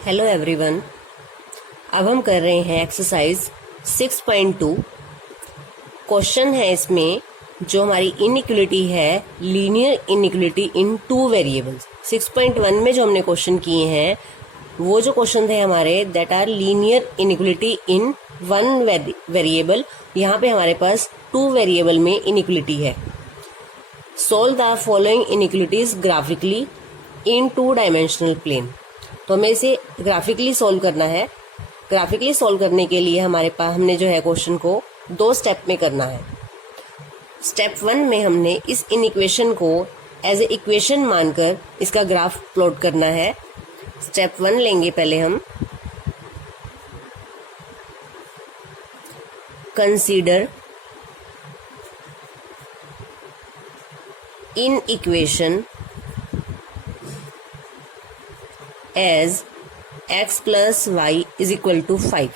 Hello everyone. अब हम कर रहे हैं एक्सरसाइज 6.2। क्वेश्चन है इसमें जो हमारी इनइक्वलिटी है लीनियर इनइक्वलिटी इन टू वेरिएबल्स। 6.1 में जो हमने क्वेश्चन किए हैं वो जो क्वेश्चन थे हमारे that are linear inequality in one variable. यहाँ पे हमारे पास टू वेरिएबल में इनइक्वलिटी है। Solve the following inequalities graphically in two dimensional plane. तो हमें इसे ग्राफिकली सॉल्व करना है। ग्राफिकली सॉल्व करने के लिए हमारे पास हमने जो है क्वेश्चन को दो स्टेप में करना है। स्टेप 1 में हमने इस इनइक्वेशन को एज ए इक्वेशन मानकर इसका ग्राफ प्लॉट करना है। स्टेप 1 लेंगे पहले हम। Consider inequation as x plus y is equal to 5।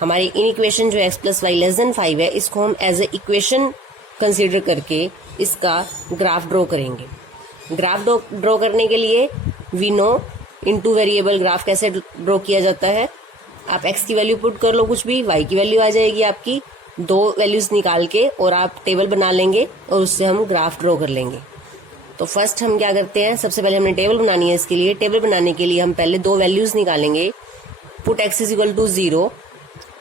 हमारी इन इक्वेशन जो x plus y less than 5 है इसको हम एज ए इक्वेशन कंसीडर करके इसका ग्राफ ड्रॉ करेंगे। ग्राफ ड्रॉ करने के लिए we know in two variable graph कैसे ड्रॉ किया जाता है। आप x की वैल्यू पुट कर लो कुछ भी, y की वैल्यू आ जाएगी आपकी, दो वैल्यूज निकाल के और आप टेबल बना लेंगे और उससे हम ग्राफ ड्रॉ कर लेंगे। तो फर्स्ट हम क्या करते हैं, सबसे पहले हमने टेबल बनानी है। इसके लिए टेबल बनाने के लिए हम पहले दो वैल्यूज निकालेंगे। Put x is equal to 0,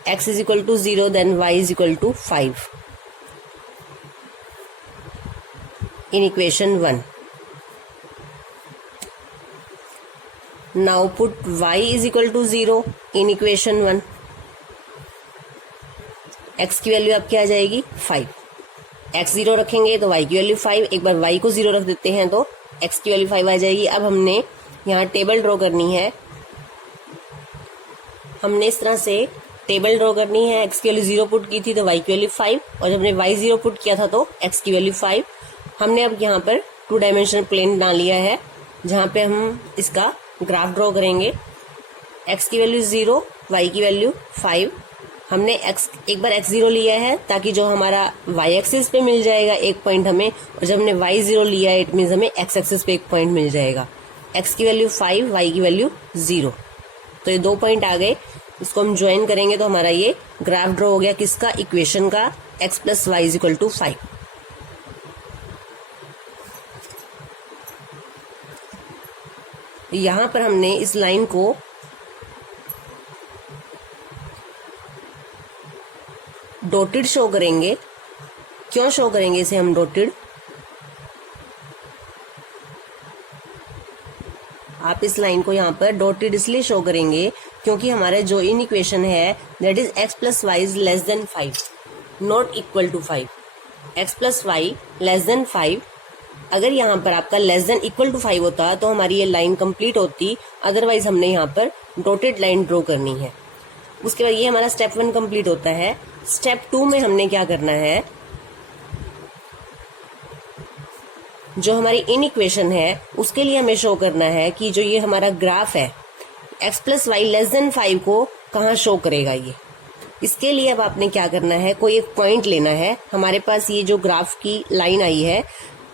x is equal to 0 then y is equal to 5 in equation 1। Now put y is equal to 0 in equation 1। x की वैल्यू आपकी आ जाएगी 5। x 0 रखेंगे तो y की वैल्यू 5। एक बार y को 0 रख देते हैं तो x की वैल्यू 5 आ जाएगी। अब हमने यहाँ टेबल ड्रॉ करनी है। हमने इस तरह से टेबल ड्रॉ करनी है। x की वैल्यू 0 पुट की थी तो y की वैल्यू 5, और जब हमने y 0 पुट किया था तो x की वैल्यू 5। हमने अब यहाँ पर टू डायमेंशनल प्लेन बना लिया है जहाँ पे हम इसका ग्राफ ड्रॉ करेंगे। x की वैल्यू 0, y की वैल्यू 5। हमने एक बार x0 लिया है ताकि जो हमारा y एक्सिस पे मिल जाएगा एक पॉइंट हमें, और जब हमने y0 लिया है इट मीन्स हमें x एक्सिस पे एक पॉइंट मिल जाएगा। x की वैल्यू 5, y की वैल्यू 0। तो ये दो पॉइंट आ गए, इसको हम ज्वाइन करेंगे तो हमारा ये ग्राफ ड्रॉ हो गया किसका, इक्वेशन का, x plus y is equal to 5। यहां पर हमने इस लाइन को डॉटेड शो करेंगे। क्यों शो करेंगे इसे हम डॉटेड, आप इस लाइन को यहाँ पर डॉटेड इसलिए शो करेंगे क्योंकि हमारे जो इन इक्वेशन है that is x plus y is less than 5 not equal to 5। x plus y less than 5, अगर यहाँ पर आपका लेस देन इक्वल टू 5 होता तो हमारी ये लाइन कंप्लीट होती, अदरवाइज हमने यहाँ पर डॉटेड लाइन ड्रॉ करनी है। उसके बाद ये हमारा स्टेप 1 कंप्लीट होता है। स्टेप 2 में हमने क्या करना है, जो हमारी इन इक्वेशन है उसके लिए हमें शो करना है कि जो ये हमारा ग्राफ है x plus y less than 5 को कहाँ शो करेगा ये। इसके लिए अब आपने क्या करना है, कोई एक पॉइंट लेना है। हमारे पास ये जो ग्राफ की लाइन आई है,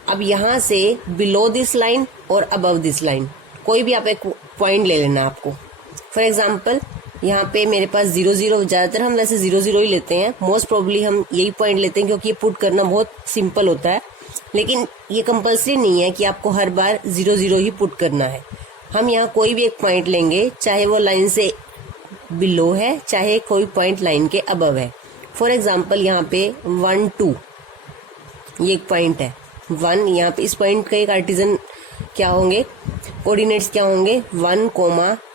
अब यहाँ से बिलो दिस लाइन और अबव दिस लाइन कोई भी आप एक पॉइंट ले लेना आपको। फॉर एग्जाम्पल यहाँ पे मेरे पास 0 0, ज्यादातर हम वैसे 0 0 ही लेते हैं, मोस्ट प्रोबेबली हम यही पॉइंट लेते हैं क्योंकि ये पुट करना बहुत सिंपल होता है। लेकिन ये कंपल्सरी नहीं है कि आपको हर बार 0 0 ही पुट करना है। हम यहाँ कोई भी एक पॉइंट लेंगे, चाहे वो लाइन से बिलो है चाहे कोई पॉइंट लाइन के अबव है। फॉर एग्जाम्पल यहाँ पे 1 2 ये एक पॉइंट है 1, यहाँ पे इस पॉइंट का कार्टेशियन क्या होंगे, कोऑर्डिनेट्स क्या होंगे 1,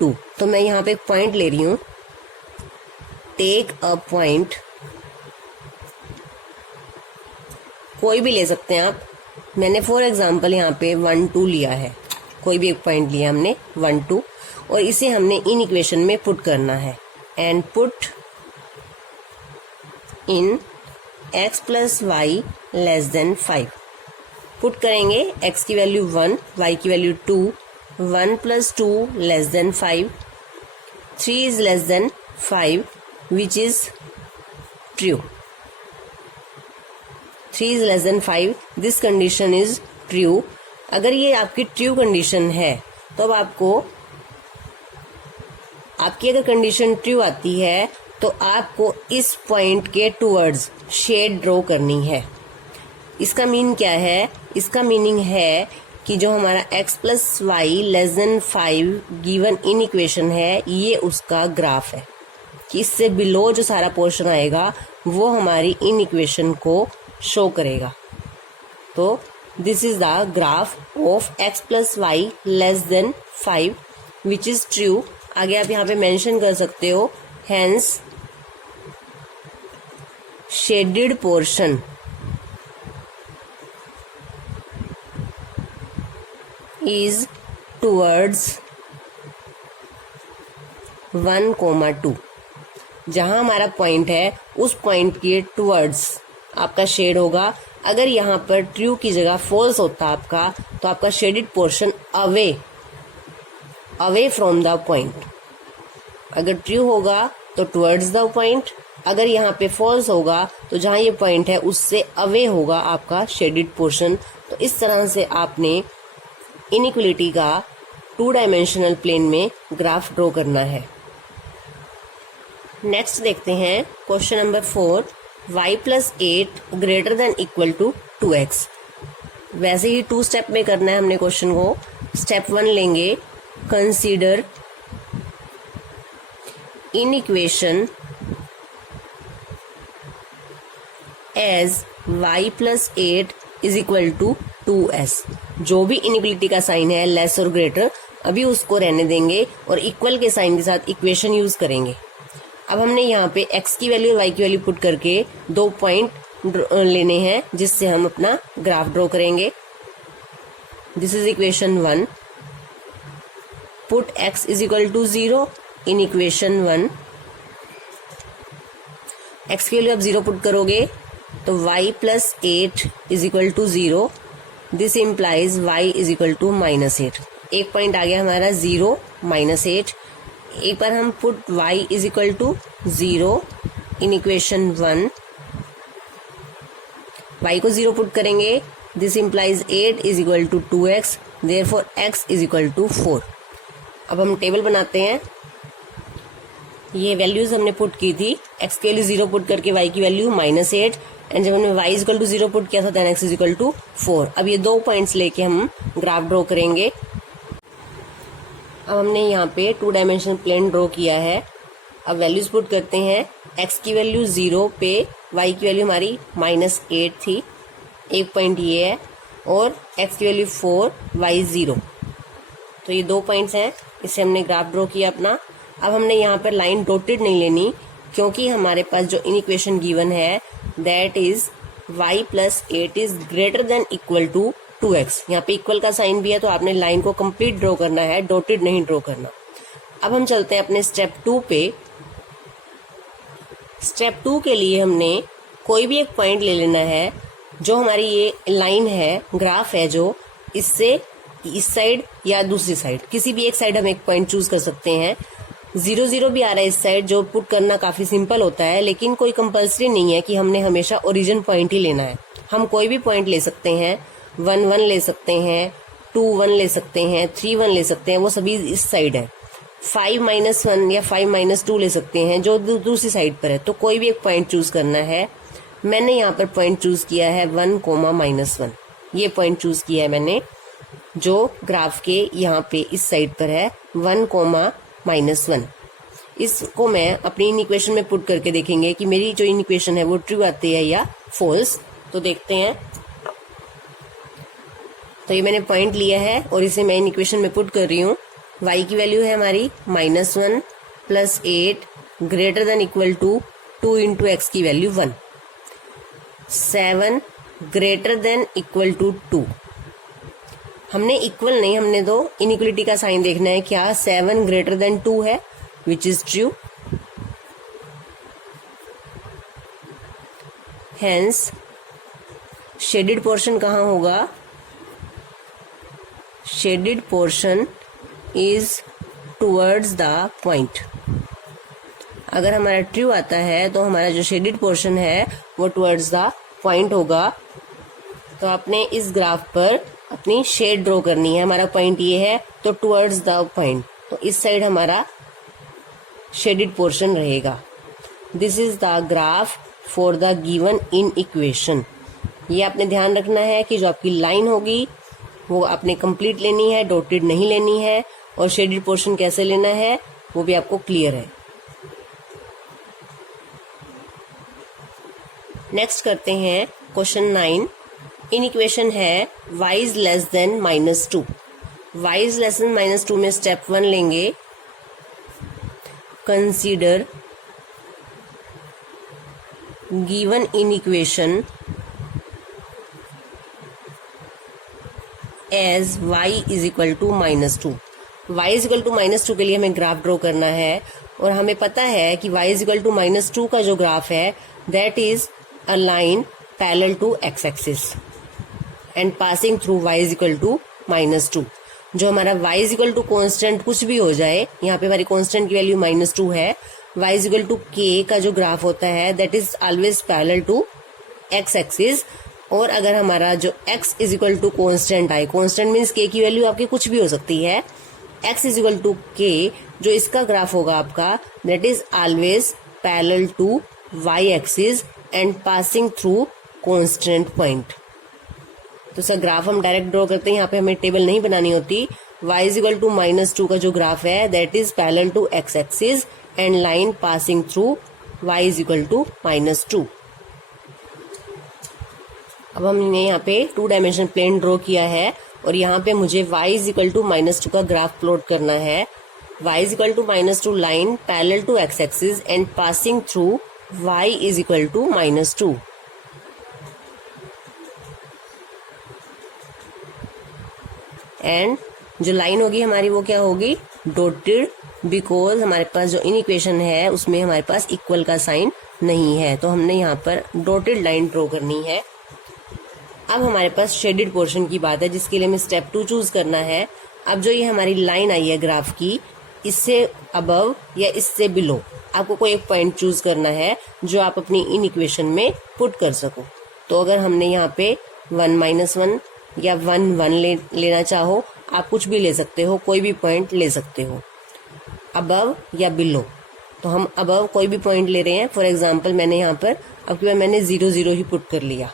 2। तो मैं यहाँ पे एक पॉइंट ले रही हूँ। टेक अ पॉइंट, कोई भी ले सकते हैं आप। मैंने फॉर एग्जांपल यहाँ पे 1 2 लिया है, कोई भी एक पॉइंट लिया हमने 1 2, और इसे हमने इन इक्वेशन में पुट करना है। And put in x plus y less than 5। Put करेंगे x की वैल्यू 1, y की value 2, 1 plus 2 less than 5, 3 is less than 5 which is true. 3 is less than 5, this condition is true. अगर ये आपकी true condition है तो अब आपको आपकी अगर कंडीशन ट्रू आती है तो आपको इस पॉइंट के टूवर्ड्स शेड ड्रॉ करनी है। इसका मीन क्या है? इसका मीनिंग है कि जो हमारा x plus y less than 5 given inequation है, ये उसका ग्राफ है कि इससे बिलो जो सारा पोर्शन आएगा वो हमारी इन इक्वेशन को शो करेगा। तो this is the graph of x plus y less than 5 which is true. आगे आप यहाँ पे मेंशन कर सकते हो hence shaded portion is towards 1,2। जहां हमारा पॉइंट है उस पॉइंट के टूवर्ड्स आपका शेड होगा। अगर यहाँ पर ट्रू की जगह फॉल्स होता आपका तो आपका shaded portion away from the point. अगर ट्रू होगा तो टूवर्ड्स द पॉइंट, अगर यहाँ पे फॉल्स होगा तो जहां ये पॉइंट है उससे अवे होगा आपका शेडेड पोर्शन। तो इस तरह से आपने इनइक्वलिटी का 2 डायमेंशनल प्लेन में ग्राफ ड्रॉ करना है। नेक्स्ट देखते हैं question number 4, y plus 8 greater than equal to 2x। वैसे ही 2 स्टेप में करना है हमने क्वेश्चन को। स्टेप 1 लेंगे, consider inequation as y plus 8 is equal to 2s। जो भी इनइक्वलिटी का साइन है लेस और ग्रेटर, अभी उसको रहने देंगे और इक्वल के साइन के साथ इक्वेशन यूज करेंगे। अब हमने यहाँ पे x की वैल्यू और y की वैल्यू पुट करके 2 पॉइंट लेने हैं जिससे हम अपना ग्राफ ड्रॉ करेंगे। This is equation 1। Put x is equal to 0 in equation 1। x की वैल्यू आप 0 पुट करोगे तो y plus 8 is equal to 0। This implies y is equal to -8। एक पॉइंट आ गया हमारा 0 -8। एक बार हम put y is equal to 0 in equation 1। y को 0 पुट करेंगे, this implies 8 is equal to 2x, therefore x is equal to 4। अब हम टेबल बनाते हैं। ये वैल्यूज हमने पुट की थी, x की वैल्यू 0 पुट करके y की वैल्यू -8, एंड जब हमने y is equal to 0 put किया था then x is equal to 4। अब ये 2 पॉइंट्स लेके हम ग्राफ ड्रॉ करेंगे। अब हमने यहाँ पे 2 डायमेंशनल प्लेन ड्रॉ किया है। अब वैल्यूज पुट करते हैं। x की वैल्यू 0 पे y की वैल्यू हमारी -8 थी, एक पॉइंट ये है, और x की वैल्यू 4 y 0। तो ये 2 पॉइंट्स हैं, इससे हमने ग्राफ ड्रॉ किया अपना। अब हमने यहाँ पर लाइन डॉटेड नहीं लेनी क्योंकि हमारे पास जो इन इक्वेशन गिवन है that is y plus 8 is greater than equal to 2x। यहाँ पे इक्वल का साइन भी है तो आपने लाइन को कंप्लीट ड्रॉ करना है, डॉटेड नहीं ड्रॉ करना। अब हम चलते हैं अपने स्टेप 2 पे। स्टेप 2 के लिए हमने कोई भी एक पॉइंट ले लेना है। जो हमारी ये लाइन है, ग्राफ है, जो इससे इस साइड या दूसरी साइड, किसी भी एक साइड हम एक पॉइंट चूज कर सकते हैं। 0 0 भी आ रहा है इस साइड, जो पुट करना काफी सिंपल होता है, लेकिन कोई कंपल्सरी नहीं है कि हमने हमेशा ओरिजिन पॉइंट ही लेना है। हम कोई भी पॉइंट ले सकते हैं, 1 1 ले सकते हैं, 2 1 ले सकते हैं, 3 1 ले सकते हैं, वो सभी इस साइड है। 5 -1 या 5 -2 ले सकते हैं जो दूसरी साइड पर है। तो कोई भी एक पॉइंट चूज करना है। मैंने यहाँ पर पॉइंट चूज किया है 1, -1। ये पॉइंट चूज किया है मैंने जो ग्राफ के यहाँ पे इस साइड पर है, 1, -1। इसको मैं अपनी इन इक्वेशन में पुट करके देखेंगे कि मेरी जो इन इक्वेशन है वो ट्रू आती है या फॉल्स। तो देखते हैं। तो ये मैंने पॉइंट लिया है और इसे मैं इन इक्वेशन में पुट कर रही हूँ। y की वैल्यू है हमारी -1 plus 8 greater than equal to 2 into X की value 1। 7 greater than equal to 2। हमने इक्वल नहीं, हमने तो इनइक्वलिटी का साइन देखना है। क्या 7 ग्रेटर देन 2 है, विच is true. Hence shaded portion कहाँ होगा? Shaded portion is towards the point. अगर हमारा ट्रू आता है तो हमारा जो शेडेड पोर्शन है वो टूवर्ड्स द पॉइंट होगा। तो आपने इस ग्राफ पर अपनी शेड ड्रॉ करनी है। हमारा पॉइंट ये है तो टूवर्ड्स द पॉइंट, तो इस साइड हमारा शेडिड पोर्शन रहेगा। This is the graph for the given in equation. ये आपने ध्यान रखना है कि जो आपकी लाइन होगी वो आपने कंप्लीट लेनी है, डॉटेड नहीं लेनी है, और शेडिड पोर्शन कैसे लेना है वो भी आपको क्लियर है। नेक्स्ट करते हैं क्वेश्चन 9। इन इक्वेशन है y is less than -2। y is less than -2 में स्टेप 1 लेंगे, consider given inequation as y is equal to -2। y is equal to -2 के लिए हमें ग्राफ ड्रॉ करना है, और हमें पता है कि y इज इक्वल टू -2 का जो ग्राफ है that is a line parallel to x axis and passing through y is equal to -2। जो हमारा y is equal to constant कुछ भी हो जाए, यहाँ पे हमारी कॉन्स्टेंट की वैल्यू -2 है, y is equal to k का जो ग्राफ होता है that is always parallel to x axis. और अगर हमारा जो x is equal to constant आए, कॉन्स्टेंट मीन्स k की वैल्यू आपकी कुछ भी हो सकती है, x is equal to k, जो इसका ग्राफ होगा आपका that is always parallel to y axis and passing through constant point. तो सर ग्राफ हम डायरेक्ट ड्रॉ करते हैं, यहाँ पे हमें टेबल नहीं बनानी होती। y इज इक्वल टू -2 का जो ग्राफ है that is parallel to x axis and line passing through y is equal to -2। अब हमने यहाँ पे 2 डायमेंशन प्लेन ड्रॉ किया है, और यहाँ पे मुझे y इज इक्वल टू -2 का ग्राफ प्लॉट करना है। y is equal to -2 line parallel to x axis and passing through y is equal to -2। And जो लाइन होगी हमारी वो क्या होगी, डॉटेड, बिकॉज हमारे पास जो इन इक्वेशन है उसमें हमारे पास इक्वल का साइन नहीं है, तो हमने यहाँ पर डॉटेड लाइन ड्रॉ करनी है। अब हमारे पास शेडेड पोर्शन की बात है, जिसके लिए हमें स्टेप 2 चूज करना है। अब जो ये हमारी लाइन आई है ग्राफ की, इससे अबव या इससे बिलो आपको कोई एक पॉइंट चूज करना है जो आप अपनी इन इक्वेशन में पुट कर सको। तो अगर हमने यहाँ पे 1 -1 या 1 1 लेना चाहो, आप कुछ भी ले सकते हो, कोई भी पॉइंट ले सकते हो, अबव या बिलो। तो हम अबव कोई भी पॉइंट ले रहे हैं। फॉर एग्जाम्पल मैंने यहाँ पर अब की बार मैंने 0 0 ही पुट कर लिया।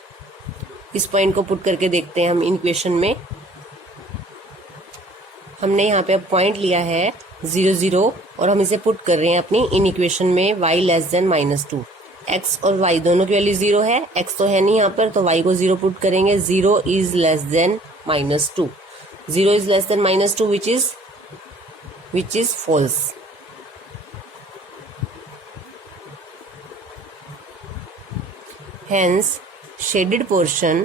इस पॉइंट को पुट करके देखते हैं हम इन इक्वेशन में। हमने यहाँ पे अब पॉइंट लिया है 0 0 और हम इसे पुट कर रहे हैं अपनी इन इक्वेशन में y लेस देन -2। x और y दोनों की वैल्यू 0 है, x तो है नहीं यहाँ पर, तो y को 0 पुट करेंगे। 0 is less than -2, 0 is less than -2 which is false. Hence, shaded portion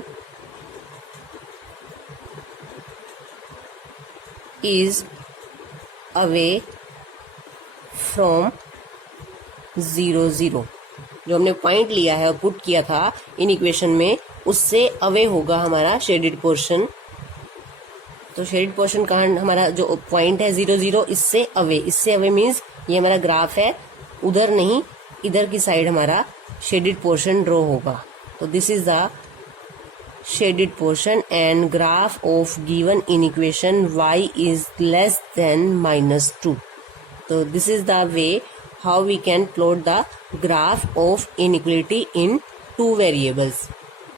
is away from 0 0। जो हमने पॉइंट लिया है और पुट किया था इन इक्वेशन में, उससे अवे होगा हमारा शेडेड पोर्शन। तो शेडेड पोर्शन कहाँ, हमारा जो पॉइंट है 0 0, इससे अवे मीन्स ये हमारा ग्राफ है, उधर नहीं इधर की साइड हमारा शेडेड पोर्शन ड्रॉ होगा। तो this is the shaded portion and graph of given in equation y is less than -2। तो this is the way how we can plot the graph of inequality in 2 variables.